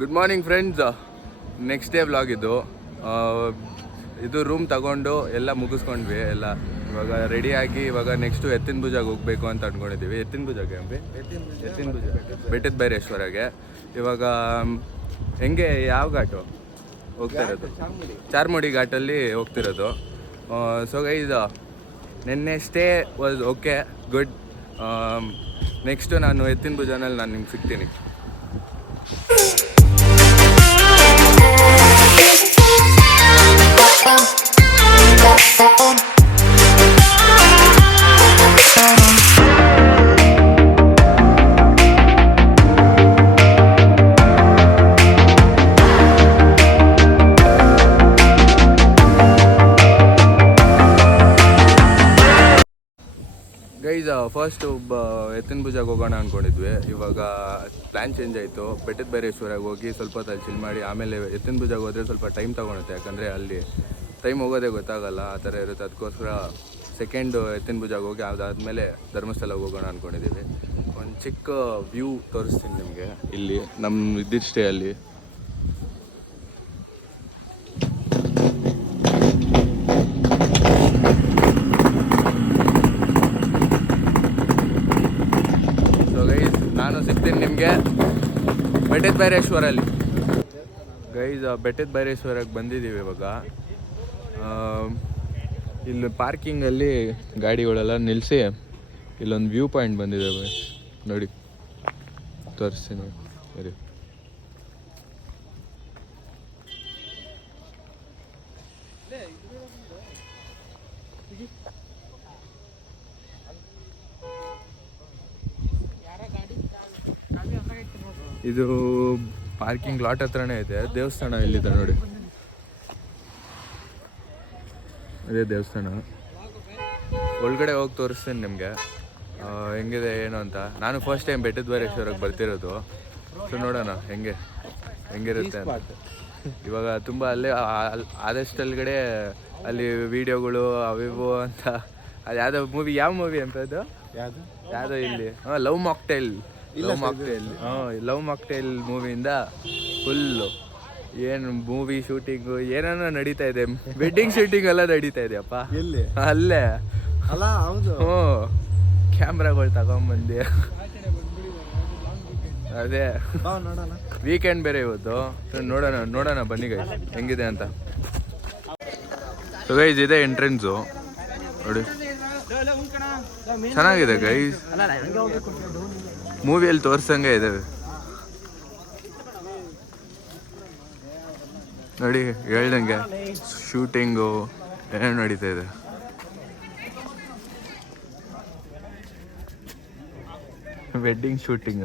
Good morning friends. Next day vlog ಇದು. ಇದು room ತಗೊಂಡು ಎಲ್ಲ ಮುಗಿಸ್ಕೊಂಡ್ವಿ. ಎಲ್ಲ ಇವಾಗ ರೆಡಿಯಾಗಿ ಇವಾಗ ನೆಕ್ಸ್ಟು ಎತ್ತಿನ ಭುಜಾಗೆ ಹೋಗಬೇಕು ಅಂತ ಅಂದ್ಕೊಂಡಿದ್ದೀವಿ. ಎತ್ತಿನ ಭುಜಾಗೆ ಎತ್ತಿನ ಭುಜ ಬೆಟ್ಟದ ಬೈರೇಶ್ವರಗೆ. ಇವಾಗ ಹೆಂಗೆ ಯಾವ ಘಾಟು ಹೋಗ್ತಾ ಇರೋದು? ಚಾರ್ಮುಡಿ ಘಾಟಲ್ಲಿ ಹೋಗ್ತಿರೋದು. ಸೊ ಗೈಸ್, ನೆನ್ನೆ stay was okay, good. Next ನಾನು ಎತ್ತಿನ ಭುಜನಲ್ಲಿ ನಾನು ನಿಮ್ಗೆ ಸಿಗ್ತೀನಿ. ಗೈಸ್, ಫಸ್ಟ್ ಎತ್ತಿನ ಭುಜಾಗೆ ಹೋಗೋಣ ಅಂದ್ಕೊಂಡಿದ್ವಿ. ಇವಾಗ ಪ್ಲ್ಯಾನ್ ಚೇಂಜ್ ಆಯಿತು. ಬೆಟ್ಟದ ಬೈರೇಶ್ವರಗೆ ಹೋಗಿ ಸ್ವಲ್ಪ ಹೊತ್ತು ಚಿಲ್ ಮಾಡಿ ಆಮೇಲೆ ಎತ್ತಿನ ಭುಜಾಗೆ ಹೋದರೆ ಸ್ವಲ್ಪ ಟೈಮ್ ತೊಗೊಳುತ್ತೆ. ಯಾಕಂದರೆ ಅಲ್ಲಿ ಟೈಮ್ ಹೋಗೋದೇ ಗೊತ್ತಾಗಲ್ಲ, ಆ ಥರ ಇರುತ್ತೆ. ಅದಕ್ಕೋಸ್ಕರ ಸೆಕೆಂಡ್ ಎತ್ತಿನ ಭುಜಾಗೆ ಹೋಗಿ ಅದಾದಮೇಲೆ ಧರ್ಮಸ್ಥಳಕ್ಕೆ ಹೋಗೋಣ ಅಂದ್ಕೊಂಡಿದ್ದೀವಿ. ಒಂದು ಚಿಕ್ಕ ವ್ಯೂ ತೋರಿಸ್ತೀನಿ ನಿಮಗೆ. ಇಲ್ಲಿ ನಮ್ಮ ಇದ್ದಿದ್ದು ಸ್ಟೇ ಅಲ್ಲಿ ನಾನು ಸಿಗ್ತೀನಿ ನಿಮಗೆ ಬೆಟ್ಟದ ಬೈರೇಶ್ವರಲ್ಲಿ. ಗೈಸ್, ಬೆಟ್ಟದ ಬೈರೇಶ್ವರಕ್ಕೆ ಬಂದಿದ್ದೀವಿ ಇವಾಗ. ಇಲ್ಲಿ ಪಾರ್ಕಿಂಗಲ್ಲಿ ಗಾಡಿಗಳೆಲ್ಲ ನಿಲ್ಲಿಸಿ ಇಲ್ಲೊಂದು ವ್ಯೂ ಪಾಯಿಂಟ್ ಬಂದಿದೆ ನೋಡಿ, ತೋರಿಸ್ತೀನಿ ಸರಿ. ಇದು ಪಾರ್ಕಿಂಗ್ ಲಾಟ್ ಹತ್ರನೇ ಇದೆ. ದೇವಸ್ಥಾನ ಇಲ್ಲಿದೆ ನೋಡಿ, ಅದೇ ದೇವಸ್ಥಾನ. ಒಳಗಡೆ ಹೋಗಿ ತೋರಿಸ್ತೀನಿ ನಿಮಗೆ ಹೆಂಗಿದೆ ಏನು ಅಂತ. ನಾನು ಫಸ್ಟ್ ಟೈಮ್ ಬೆಟ್ಟದ ಬೈರೇಶ್ವರಕ್ಕೆ ಬರ್ತಿರೋದು. ಸೊ ನೋಡೋಣ ಹೆಂಗಿರುತ್ತೆ ಅಂತ. ಇವಾಗ ತುಂಬ ಅಲ್ಲೇ ಆದಷ್ಟು ಅಲ್ಲಿಗಡೆ ಅಲ್ಲಿ ವೀಡಿಯೋಗಳು ಅವಿವು ಅಂತ. ಅದು ಯಾವುದೋ ಮೂವಿ, ಯಾವ ಮೂವಿ ಅಂತ ಅದು ಯಾವುದೋ ಇಲ್ಲಿ ಲವ್ ಮಾಕ್ಟೈಲ್ ಮೂವಿಯಿಂದ ಫುಲ್ಲು ಏನು ಮೂವಿ ಶೂಟಿಂಗು ಏನೇನೋ ನಡೀತಾ ಇದೆ. ವೆಡ್ಡಿಂಗ್ ಶೂಟಿಂಗ್ ಎಲ್ಲ ನಡೀತಾ ಇದೆಯಪ್ಪ ಅಲ್ಲೇ ಅಲ್ಲ. ಹೌದು, ಕ್ಯಾಮ್ರಾಗಳು ತಗೊಂಬಂದು ಅದೇ ವೀಕೆಂಡ್ ಬೇರೆ ಇವತ್ತು. ನೋಡೋಣ ಬನ್ನಿ ಗೈಸ್ ಹೆಂಗಿದೆ ಅಂತ. ಸೊ ಗೈಸ್, ಇದೆ ಎಂಟ್ರೆನ್ಸು ನೋಡಿ, ಚೆನ್ನಾಗಿದೆ ಗೈಸ್. ಮೂವಿಯಲ್ಲಿ ತೋರ್ಸಂಗೆ ಇದೆ ನೋಡಿ. ಹೇಳ್ದಂಗೆ ಶೂಟಿಂಗು ಏನೇನು ನಡೀತಾ ಇದೆ. ವೆಡ್ಡಿಂಗ್ ಶೂಟಿಂಗ್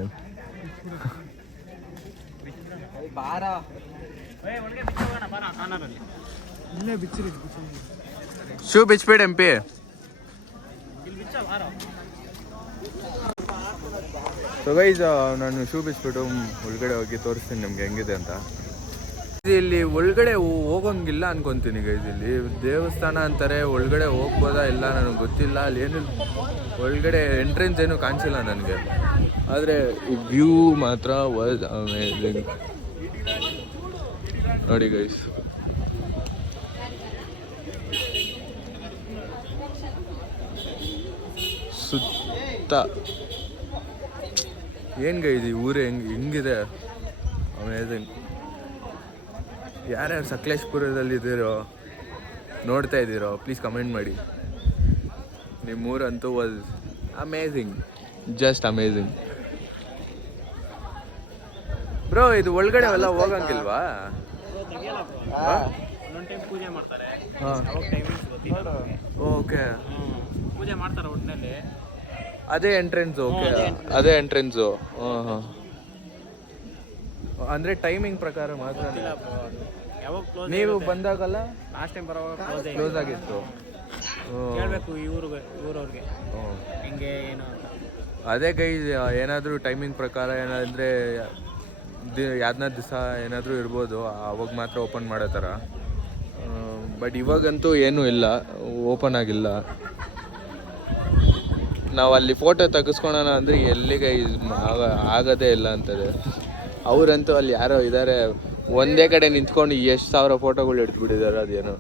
ಶೂ ಬಿಚ್ಬೇಡ ಎಂಪಿ. ಸೊ ಗೈಸ್, ನಾನು ಶೂ ಬಿಚ್ಬಿಟ್ಟು ಒಳಗಡೆ ಹೋಗಿ ತೋರಿಸ್ತೀನಿ ನಿಮ್ಗೆ ಹೆಂಗಿದೆ ಅಂತ. ಇಲ್ಲಿ ಒಳಗಡೆ ಹೋಗೋಂಗಿಲ್ಲ ಅನ್ಕೊತೀನಿ ಗೈಸ್. ಇಲ್ಲಿ ದೇವಸ್ಥಾನ ಅಂತಾರೆ, ಒಳಗಡೆ ಹೋಗ್ಬೋದಾ ಇಲ್ಲ ನನಗೆ ಗೊತ್ತಿಲ್ಲ. ಅಲ್ಲಿ ಏನು ಒಳಗಡೆ ಎಂಟ್ರೆನ್ಸ್ ಏನು ಕಾಣಿಸಿಲ್ಲ ನನಗೆ. ಆದರೆ ಈ ವ್ಯೂ ಮಾತ್ರ ವಾಸ್ ಅಮೇಜಿಂಗ್ ನೋಡಿ ಗೈಸ್. ಸುತ್ತ ಏನು ಗೈಸ್, ಈ ಊರು ಹೆಂಗಿದೆ, ಅಮೇಜಿಂಗ್. ಯಾರ್ಯಾರು ಸಕಲೇಶ್ಪುರದಲ್ಲಿದ್ದೀರೋ ನೋಡ್ತಾ ಇದ್ದೀರೋ ಪ್ಲೀಸ್ ಕಮೆಂಟ್ ಮಾಡಿ. ನಿಮ್ಮೂರಂತೂ was amazing, just amazing. Bro, ಇದು ಒಳಗಡೆ ಎಲ್ಲ ಹೋಗಂಗಿಲ್ವಾ? ಓಕೆ, ಪೂಜೆ ಮಾಡ್ತಾರೆ ಒಟ್ಟಿನಲ್ಲಿ. ಅದೇ ಎಂಟ್ರೆನ್ಸು. ಓಕೆ, ಅದೇ ಎಂಟ್ರೆನ್ಸು. ಹಾಂ, ಅಂದರೆ ಟೈಮಿಂಗ್ ಪ್ರಕಾರ ಮಾತ್ರ. ನೀವು ಬಂದಾಗಲ್ಲ ಲಾಸ್ಟ್ ಟೈಮ್ ಬರೋವಾಗ ಕ್ಲೋಸ್ ಆಗಿತ್ತು. ಹೇಳ್ಬೇಕು ಊರವ್ರಿಗೆ ಹಿಂಗೆ ಏನು. ಅದೇ ಗೈಸ್, ಏನಾದರೂ ಟೈಮಿಂಗ್ ಪ್ರಕಾರ ಏನಾದರೆ ಯಾವ್ದನ್ನ ದಿವಸ ಏನಾದರೂ ಇರ್ಬೋದು, ಅವಾಗ ಮಾತ್ರ ಓಪನ್ ಮಾಡೋ ಥರ. ಬಟ್ ಇವಾಗಂತೂ ಏನೂ ಇಲ್ಲ, ಓಪನ್ ಆಗಿಲ್ಲ. ನಾವು ಅಲ್ಲಿ ಫೋಟೋ ತೆಗೆಸ್ಕೊಳೋಣ ಅಂದರೆ ಎಲ್ಲಿಗೆ ಆಗೋದೇ ಇಲ್ಲ ಅಂತದೆ. ಅವರಂತೂ ಅಲ್ಲಿ ಯಾರೋ ಇದ್ದಾರೆ, ಒಂದೇ ಕಡೆ ನಿಂತ್ಕೊಂಡು ಎಷ್ಟು ಸಾವಿರ ಫೋಟೋಗಳು ಹಿಡಿದ್ಬಿಟ್ಟಿದ್ದಾರೆ. ಅದೇನೋ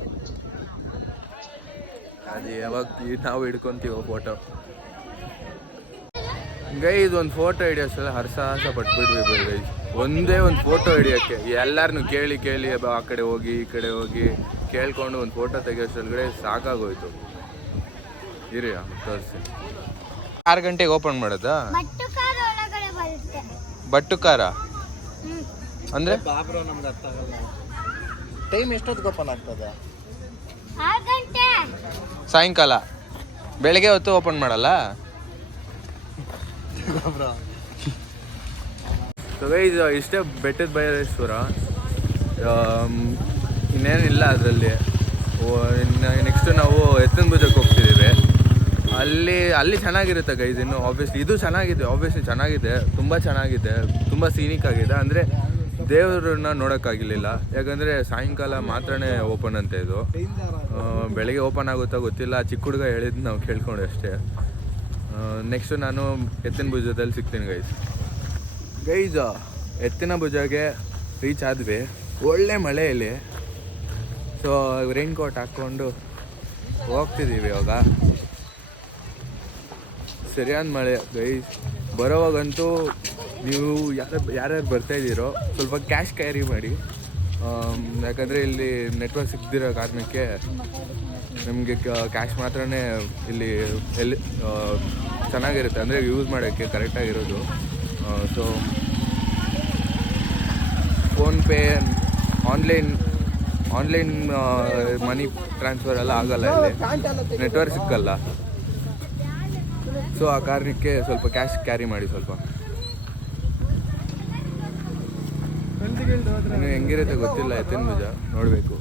ಅದು ಯಾವಾಗ ನಾವು ಹಿಡ್ಕೊಂತೀವೋ ಫೋಟೋ. ಗೈಸ್ ಒಂದು ಫೋಟೋ ಹಿಡಿಯೋಷ್ಟೆಲ್ಲ ಹರಸಾಹಸ ಪಟ್ಬಿಟ್ವಿ ಗೈಸ್. ಒಂದೇ ಒಂದು ಫೋಟೋ ಹಿಡಿಯೋಕ್ಕೆ ಎಲ್ಲರನ್ನೂ ಕೇಳಿ ಕೇಳಿ ಆ ಕಡೆ ಹೋಗಿ ಈ ಕಡೆ ಹೋಗಿ ಕೇಳ್ಕೊಂಡು ಒಂದು ಫೋಟೋ ತೆಗಿಯೋಷ್ಟೊಳಗಡೆ ಸಾಕಾಗೋಯ್ತು. ಇರಿ ತೋರಿಸಿ. 6 ಗಂಟೆಗೆ ಓಪನ್ ಮಾಡೋದಾ? ಬಟ್ಟು ಕಾರ ಅಂದರೆ ಟೈಮ್ ಎಷ್ಟೊತ್ತಿಗೆ ಓಪನ್ ಆಗ್ತದೆ? ಸಾಯಂಕಾಲ. ಬೆಳಗ್ಗೆ ಹೊತ್ತು ಓಪನ್ ಮಾಡಲ್ಲ. ಸೊ ಗೈಸ್ ಇಷ್ಟೇ ಬೆಟ್ಟದ ಬೈರೇಶ್ವರ, ಇನ್ನೇನಿಲ್ಲ ಅದರಲ್ಲಿ. ನೆಕ್ಸ್ಟ್ ನಾವು ಎತ್ತಿನ ಭುಜಕ್ಕೆ ಹೋಗ್ತಿದ್ದೀವಿ. ಅಲ್ಲಿ ಚೆನ್ನಾಗಿರುತ್ತೆ ಗೈಸ್. ಇನ್ನು ಆಬ್ವಿಯಸ್ಲಿ ಇದು ಚೆನ್ನಾಗಿದೆ, ಆಬ್ವಿಯಸ್ಲಿ ಚೆನ್ನಾಗಿದೆ, ತುಂಬ ಚೆನ್ನಾಗಿದೆ, ತುಂಬ ಸೀನಿಕ್ ಆಗಿದೆ. ಅಂದರೆ ದೇವರನ್ನ ನೋಡೋಕ್ಕಾಗಿರಲಿಲ್ಲ, ಯಾಕಂದರೆ ಸಾಯಂಕಾಲ ಮಾತ್ರನೇ ಓಪನ್ ಅಂತ ಇದು. ಬೆಳಗ್ಗೆ ಓಪನ್ ಆಗುತ್ತಾ ಗೊತ್ತಿಲ್ಲ, ಚಿಕ್ಕ ಹುಡುಗ ಹೇಳಿದ್ದು ನಾವು ಕೇಳ್ಕೊಂಡು ಅಷ್ಟೇ. ನೆಕ್ಸ್ಟು ನಾನು ಎತ್ತಿನ ಭುಜದಲ್ಲಿ ಸಿಗ್ತೀನಿ ಗೈಸ್. ಎತ್ತಿನ ಭುಜಗೆ ರೀಚ್ ಆದ್ವಿ. ಒಳ್ಳೆ ಮಳೆಯಲ್ಲಿ. ಸೊ ರೈನ್ ಕೋಟ್ ಹಾಕ್ಕೊಂಡು ಹೋಗ್ತಿದ್ದೀವಿ ಇವಾಗ. ಸರಿಯಾದ ಮಳೆ ಗೈಸ್. ಬರೋವಾಗಂತೂ ನೀವು ಯಾರ್ಯಾರು ಬರ್ತಾಯಿದ್ದೀರೋ ಸ್ವಲ್ಪ ಕ್ಯಾಶ್ ಕ್ಯಾರಿ ಮಾಡಿ, ಯಾಕಂದರೆ ಇಲ್ಲಿ ನೆಟ್ವರ್ಕ್ ಸಿಗ್ದಿರೋ ಕಾರಣಕ್ಕೆ ನಮಗೆ ಕ್ಯಾಶ್ ಮಾತ್ರನೇ ಇಲ್ಲಿ ಎಲ್ಲಿ ಚೆನ್ನಾಗಿರುತ್ತೆ, ಅಂದರೆ ಯೂಸ್ ಮಾಡೋಕ್ಕೆ ಕರೆಕ್ಟಾಗಿರೋದು. So PhonePe, online money transfer ಎಲ್ಲ ಆಗಲ್ಲ, ಇಲ್ಲಿ ನೆಟ್ವರ್ಕ್ ಸಿಕ್ಕಲ್ಲ. ಸೊ ಆ ಕಾರಣಕ್ಕೆ ಸ್ವಲ್ಪ ಕ್ಯಾಶ್ ಕ್ಯಾರಿ ಮಾಡಿ. ಸ್ವಲ್ಪ ಇನ್ನು ಹೆಂಗಿರುತ್ತೆ ಗೊತ್ತಿಲ್ಲ, ಎತ್ತಿನ ಭುಜ ನೋಡಬೇಕು.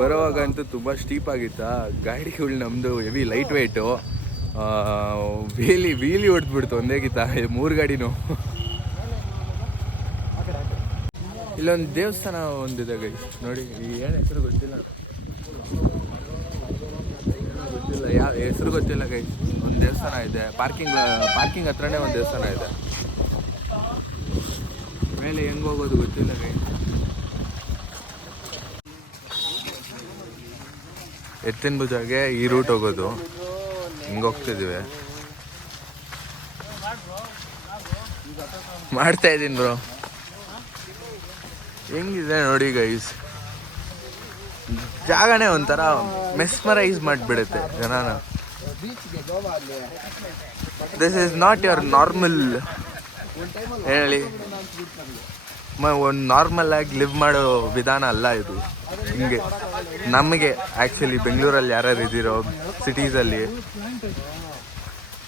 ಬರೋವಾಗಂತೂ ತುಂಬ ಸ್ಟೀಪ್ ಆಗಿತ್ತಾ ಗಾಡಿಗಳು. ನಮ್ಮದು ಹೆವಿ ಲೈಟ್ ವೆಯ್ಟು, ವೀಲಿ ಹೊಡೆದ್ಬಿಡ್ತು ಒಂದೇಗಿತ್ತ 3 ಗಾಡಿನೂ. ಇಲ್ಲೊಂದು ದೇವಸ್ಥಾನ ಒಂದಿದೆ ಗೈಸ್ ನೋಡಿ, ಏನು ಹೆಸರು ಗೊತ್ತಿಲ್ಲ, ಯಾವ ಹೆಸರು ಗೊತ್ತಿಲ್ಲ ಗೈಸ್. ಒಂದು ದೇವಸ್ಥಾನ ಇದೆ, ಪಾರ್ಕಿಂಗ್ ಹತ್ರನೇ ಒಂದು ದೇವಸ್ಥಾನ ಇದೆ. ಮೇಲೆ ಹೆಂಗೆ ಹೋಗೋದು ಗೊತ್ತಿಲ್ಲ ಗೈಸ್. ಎತ್ತಿನ ಭುಜಗೆ ಈ ರೂಟ್ ಹೋಗೋದು, ಹಿಂಗೆ ಹೋಗ್ತಿದ್ದೀವಿ. ಮಾಡ್ತಾ ಇದ್ದೀನಿ ಬ್ರೋ. ಹೆಂಗಿದೆ ನೋಡಿ ಗೈಸ್, ಜಾಗನೇ ಒಂಥರ ಮೆಸ್ಮರೈಸ್ ಮಾಡಿಬಿಡುತ್ತೆ ಜನನ. This is not your normal, ಹೇಳಿ ಒಂದು ನಾರ್ಮಲ್ ಆಗಿ ಲಿವ್ ಮಾಡೋ ವಿಧಾನ ಅಲ್ಲ ಇದು. ಹಿಂಗೆ ನಮಗೆ ಆ್ಯಕ್ಚುಲಿ ಬೆಂಗಳೂರಲ್ಲಿ ಯಾರ್ಯಾರು ಇದ್ದೀರೋ ಸಿಟೀಸಲ್ಲಿ,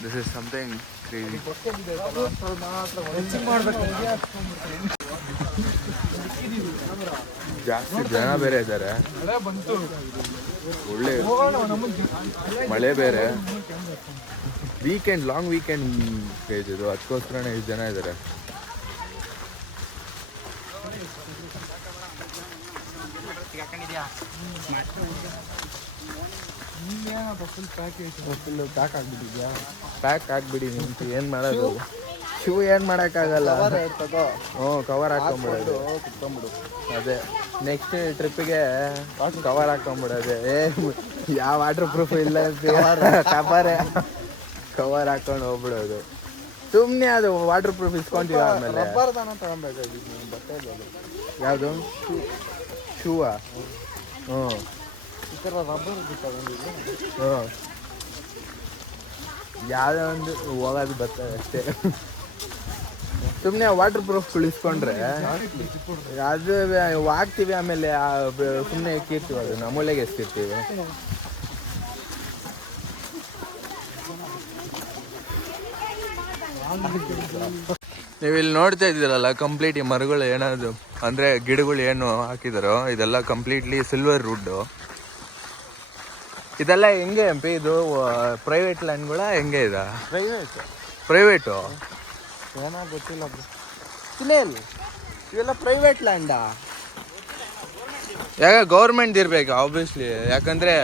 ದಿಸ್ ಇಸ್ ಸಮಥಿಂಗ್ ಕ್ರೇಜಿ. ಜಾಸ್ತಿ ಜನ ಬೇರೆ ಇದ್ದಾರೆ, ಒಳ್ಳೆ ಮಳೆ ಬೇರೆ. ಲಾಂಗ್ ವೀಕೆಂಡ್ ಪೇಜ್ ಇದು, ಅದಕ್ಕೋಸ್ಕರನೇ ಇಷ್ಟು ಜನ ಇದ್ದಾರೆ. ಪ್ಯಾಕ್ ಆಗ್ಬಿಡಿ ನಿಂತು ಏನು ಮಾಡೋದು. ಶೂ ಏನು ಮಾಡೋಕ್ಕಾಗಲ್ಲ. ಕವರ್ ಹಾಕೊಂಬಿಡೋದು. ಅದೇ ನೆಕ್ಸ್ಟ್ ಟ್ರಿಪ್ಪಿಗೆ ಕವರ್ ಹಾಕೊಂಬಿಡೋದೆ. ಯಾವ ವಾಟರ್ ಪ್ರೂಫ್ ಇಲ್ಲ, ಕವರ್ ಹಾಕೊಂಡು ಹೋಗ್ಬಿಡೋದು. ಸುಮ್ಮನೆ ಅದು ವಾಟರ್ ಪ್ರೂಫ್ ಇಸ್ಕೊಂತೀವಿ. ಆಮೇಲೆ ಯಾವುದು ಶೂವಾ? ಯಾವುದೇ ಒಂದು ಹೋಗೋದು ಬರ್ತದೆ ಅಷ್ಟೇ. ಸುಮ್ಮನೆ ವಾಟರ್ ಪ್ರೂಫ್ ಇಸ್ಕೊಂಡ್ರೆ ಅದು ಹಾಕ್ತೀವಿ, ಆಮೇಲೆ ಸುಮ್ಮನೆ ಎಕ್ಕಿರ್ತೀವಿ, ಅದು ನಮ್ಮೊಳಗೆ ಎಸ್ತಿರ್ತೀವಿ. ನೀವು ಇಲ್ಲಿ ನೋಡ್ತಾ ಇದ್ದೀರಲ್ಲ, ಕಂಪ್ಲೀಟ್ ಈ ಮರಗಳು ಏನಾದ್ರು ಅಂದರೆ ಗಿಡಗಳು ಏನು ಹಾಕಿದಾರೋ ಇದೆಲ್ಲ ಕಂಪ್ಲೀಟ್ಲಿ ಸಿಲ್ವರ್ ವುಡ್ಡು. ಇದೆಲ್ಲ ಹೆಂಗೆ ಎಂಪಿ ಇದು ಪ್ರೈವೇಟ್ ಲ್ಯಾಂಡ್ಗಳ ಹೆಂಗೆ ಇದೆ? ಪ್ರೈವೇಟು ಏನೋ ಗೊತ್ತಿಲ್ಲ ಬ್ರೋ. ಇಲ್ಲ ಇವೆಲ್ಲ ಪ್ರೈವೇಟ್ ಲ್ಯಾಂಡಾ? ಯಾಕೆ ಗೌರ್ಮೆಂಟ್ ಇರ್ಬೇಕು ಆಬ್ವಿಯಸ್ಲಿ, ಯಾಕಂದರೆ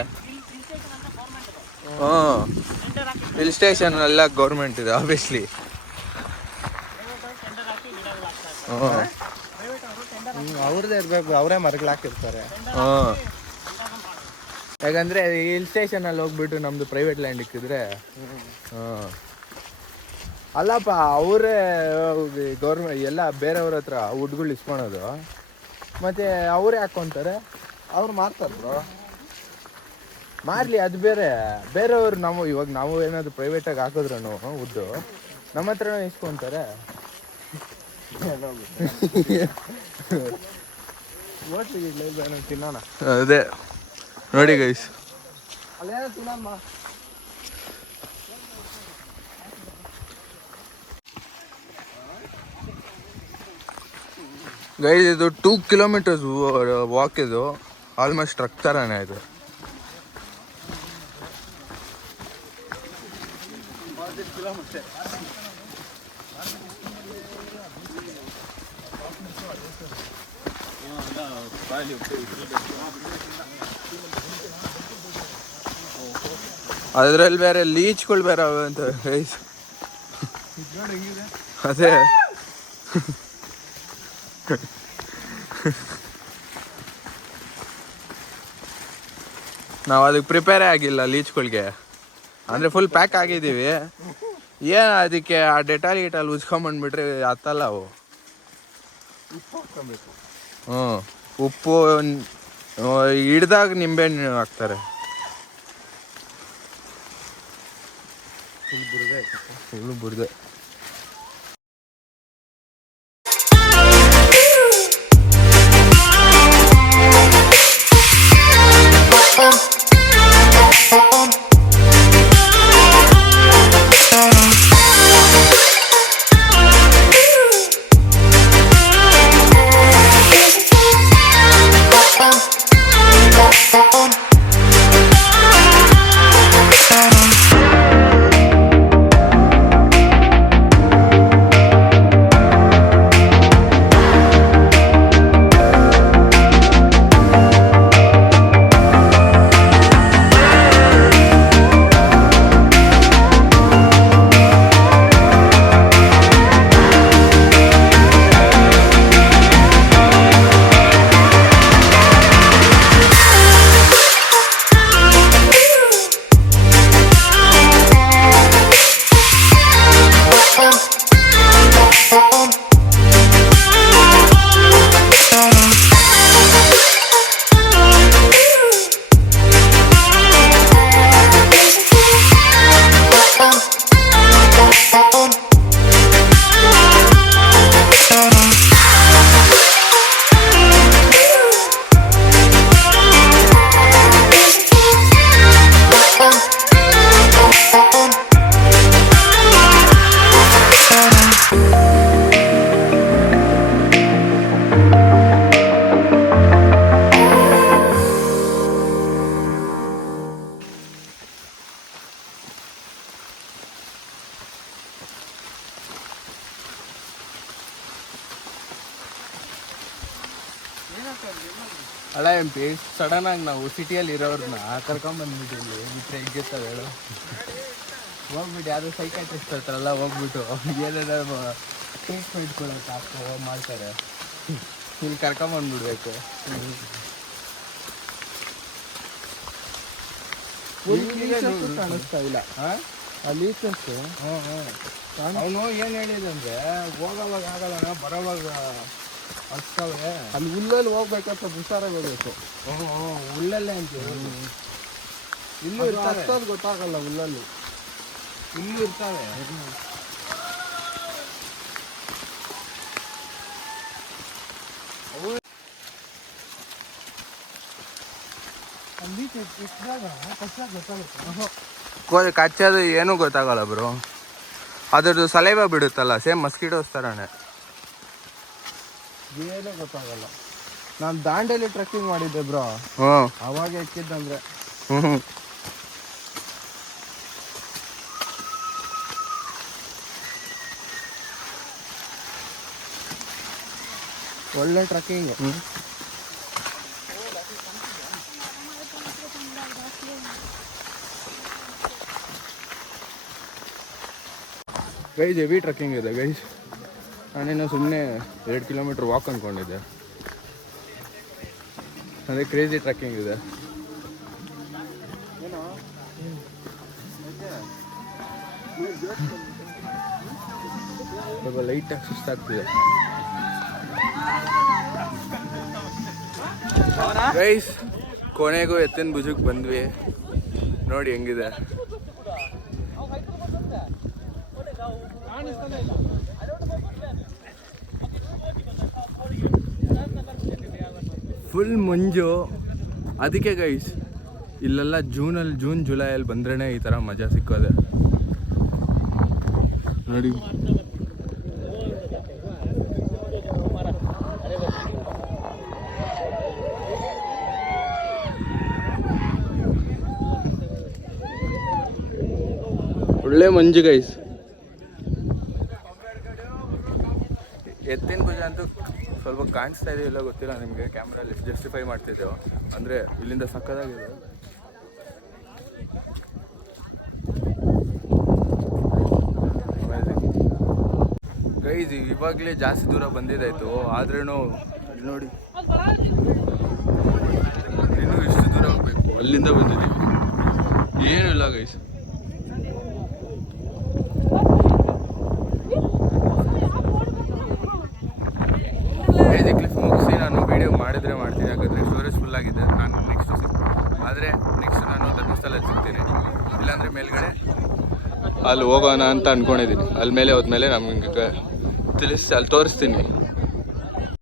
ಹಿಲ್ ಸ್ಟೇಷನ್ ಎಲ್ಲ ಗೌರ್ಮೆಂಟ್ ಇದೆ ಆಬ್ವಿಯಸ್ಲಿ. ಅವ್ರದ್ದೇ ಇರ್ಬೇಕು, ಅವರೇ ಮರಗಳು ಹಾಕಿರ್ತಾರೆ. ಹಾಂ, ಯಾಕಂದರೆ ಹಿಲ್ ಸ್ಟೇಷನಲ್ಲಿ ಹೋಗ್ಬಿಟ್ಟು ನಮ್ಮದು ಪ್ರೈವೇಟ್ ಲ್ಯಾಂಡ್ ಇಕ್ಕಿದ್ರೆ ಹಾಂ ಅಲ್ಲಪ್ಪ, ಅವರೇ ಗೌರ್ಮೆಂಟ್ ಎಲ್ಲ ಬೇರೆಯವ್ರ ಹತ್ರ ವುಡ್ಗಳು ಇಸ್ಕೊಳೋದು, ಮತ್ತು ಅವರೇ ಹಾಕ್ಕೊಂತಾರೆ. ಅವ್ರು ಮಾರ್ತಾರೆ ಬ್ರೋ. ಮಾರಲಿ, ಅದು ಬೇರೆ. ಬೇರೆಯವ್ರು ಇವಾಗ ನಾವು ಏನಾದರೂ ಪ್ರೈವೇಟಾಗಿ ಹಾಕಿದ್ರೂ ವುಡ್ಡು ನಮ್ಮ ಹತ್ರನೇ ಇಸ್ಕೊತಾರೆ. ತಿನ್ನೋಣ. ಅದೇ ನೋಡಿ ಗೈಸ್, ಅಲ್ಲೇನೋ ತಿನ್ನಮ್ಮ. ಗೈಸ್ ಇದು 2 ಕಿಲೋಮೀಟರ್ಸ್ ವಾಕ್, ಇದು ಆಲ್ಮೋಸ್ಟ್ ಟ್ರಕ್ ಥರನೇ ಇದು. ಅದರಲ್ಲಿ ಬೇರೆ ಲೀಚ್ಗಳು ಬೇರೆ ಅವೆ ಅಂತ ಗೈಸ್. ಅದೇ ನಾವು ಅದಕ್ಕೆ ಪ್ರಿಪೇರೇ ಆಗಿಲ್ಲ ಲೀಚ್ಗಳಿಗೆ, ಅಂದರೆ ಫುಲ್ ಪ್ಯಾಕ್ ಆಗಿದ್ದೀವಿ. ಏನು ಅದಕ್ಕೆ ಆ ಡೆಟಾಲ್ ಉಜ್ಕೊಂಬಂದ್ಬಿಟ್ರೆ ಹತ್ತಲ್ಲ ಅವು. ಹ್ಞೂ, ಉಪ್ಪು ಹಿಡ್ದಾಗ ನಿಂಬೆಹಣ್ಣು ಹಾಕ್ತಾರೆ. ಫುಲ್ ಬುರ್ದೆ. ಅಲ್ಲ MP, ಸಡನ್ನಾಗಿ ನಾವು ಸಿಟಿಯಲ್ಲಿ ಇರೋರನ್ನ ಕರ್ಕೊಂಬಂದ್ಬಿಟ್ಟಿಲ್ಲಿ ಬಿಟ್ಟರೆ ಹೆಂಗಿರ್ತಾವೆ ಹೇಳು. ಹೋಗ್ಬಿಟ್ಟು ಯಾರು ಸೈಕಾಟ್ರಿಸ್ಟ್ ಇರ್ತಾರಲ್ಲ, ಹೋಗ್ಬಿಟ್ಟು ಏನಾದ್ರು ಟ್ರೀಟ್ಮೆಂಟ್ ಕೊಡೋಕೆ ಮಾಡ್ತಾರೆ. ಇಲ್ಲಿ ಕರ್ಕೊಂಬಂದ್ಬಿಡ್ಬೇಕು. ಕಾಣಿಸ್ತಾ ಇಲ್ಲ ಅಲ್ಲಿ. ಅವನು ಏನು ಹೇಳಿದಂದ್ರೆ, ಹೋಗೋವಾಗ ಆಗಲ್ಲ, ಬರೋವಾಗ ಅಷ್ಟವೇ. ಅಲ್ಲಿ ಹುಲ್ಲಲ್ಲಿ ಹೋಗ್ಬೇಕಂತ ಹುಷಾರಾಗಿ ಹೋಗ್ಬೇಕು. ಹುಲ್ಲಲ್ಲೇ ಅಂತ ಇಲ್ಲೂ ಇರ್ತಾರೆ, ಗೊತ್ತಾಗಲ್ಲ. ಹುಲ್ಲಲ್ಲಿ ಇಲ್ಲೂ ಇರ್ತಾವೆ. ಕಚ್ಚೋದು ಏನೂ ಗೊತ್ತಾಗಲ್ಲ ಬ್ರೋ. ಅದ್ರದ್ದು ಸಲೈವ ಬಿಡುತ್ತಲ್ಲ, ಸೇಮ್ ಮಸ್ಕಿಟೋಸ್ ಥರನೇ. ಏನೂ ಗೊತ್ತಾಗಲ್ಲ. ನಾನು ದಾಂಡೇಲಿ ಟ್ರೆಕ್ಕಿಂಗ್ ಮಾಡಿದ್ದೆ ಬ್ರೋ, ಅವಾಗ ಎಕ್ಕಿದ್ದಂದ್ರೆ. ಒಳ್ಳೆ ಟ್ರೆಕ್ಕಿಂಗ್. ಗೈಸ್ ಹೆವಿ ಟ್ರೆಕ್ಕಿಂಗ್ ಇದೆ ಗೈಸ್. ನಾನೇನೋ ಸುಮ್ಮನೆ 2 ಕಿಲೋಮೀಟ್ರ್ ವಾಕ್ ಅಂದ್ಕೊಂಡಿದ್ದೆ. ಅದೇ ಕ್ರೇಜಿ ಟ್ರೆಕ್ಕಿಂಗ್ ಇದೆ. ಸ್ವಲ್ಪ ಲೈಟಾಗಿ ಸುಸ್ತಾಗ್ತಿದೆ. ಗೈಸ್, ಕೊನೆಗೂ ಎತ್ತಿನ ಭುಜಕ್ಕೆ ಬಂದ್ವಿ. ನೋಡಿ ಹೆಂಗಿದೆ. ಫುಲ್ ಮಂಜು. ಅದಕ್ಕೆ ಗೈಸ್ ಇಲ್ಲೆಲ್ಲ ಜೂನ್ ಜುಲೈಯಲ್ಲಿ ಬಂದ್ರೇ ಈ ಥರ ಮಜಾ ಸಿಕ್ಕೋದೆ. ನೋಡಿ ಒಳ್ಳೆ ಮಂಜು ಗೈಸ್. ಎತ್ತಿನ ಭುಜ ಅಂತೂ ಸ್ವಲ್ಪ ಕಾಣಿಸ್ತಾ ಇದೆಯೋ ಇಲ್ಲ ಗೊತ್ತಿಲ್ಲ ನಿಮಗೆ, ಕ್ಯಾಮ್ರಲ್ಲಿ ಜಸ್ಟಿಫೈ ಮಾಡ್ತಿದ್ದೆವು. ಅಂದರೆ ಇಲ್ಲಿಂದ ಸಕ್ಕದಾಗಿದೆ. ಗೈಸ್ ಇವಾಗಲೇ ಜಾಸ್ತಿ ದೂರ ಬಂದಿದ್ದಾಯಿತು, ಆದ್ರೂ ನೋಡಿ ಇನ್ನೂ ಇಷ್ಟು ದೂರ ಹೋಗ್ಬೇಕು. ಅಲ್ಲಿಂದ ಬಂದಿದ್ದೀವಿ, ಏನೂ ಇಲ್ಲ ಗೈಸ್. ಕ್ಲಿಪ್ ಮುಗಿಸಿ ನಾನು ವೀಡಿಯೋ ಮಾಡಿದ್ರೆ ಮಾಡ್ತೀನಿ, ಯಾಕಂದರೆ ಸ್ಟೋರೇಜ್ ಫುಲ್ ಆಗಿದೆ. ನಾನು ನೆಕ್ಸ್ಟ್ ನಾನು ಧರ್ಮಸ್ಥಳದಲ್ಲಿ ಸಿಗ್ತೀನಿ, ಇಲ್ಲಾಂದರೆ ಮೇಲ್ಗಡೆ ಅಲ್ಲಿ ಹೋಗೋಣ ಅಂತ ಅಂದ್ಕೊಂಡಿದ್ದೀನಿ. ಅಲ್ಲಿ ಮೇಲೆ ಹೋದ್ಮೇಲೆ ನಮಗೆ ಅಲ್ಲಿ ತೋರಿಸ್ತೀನಿ.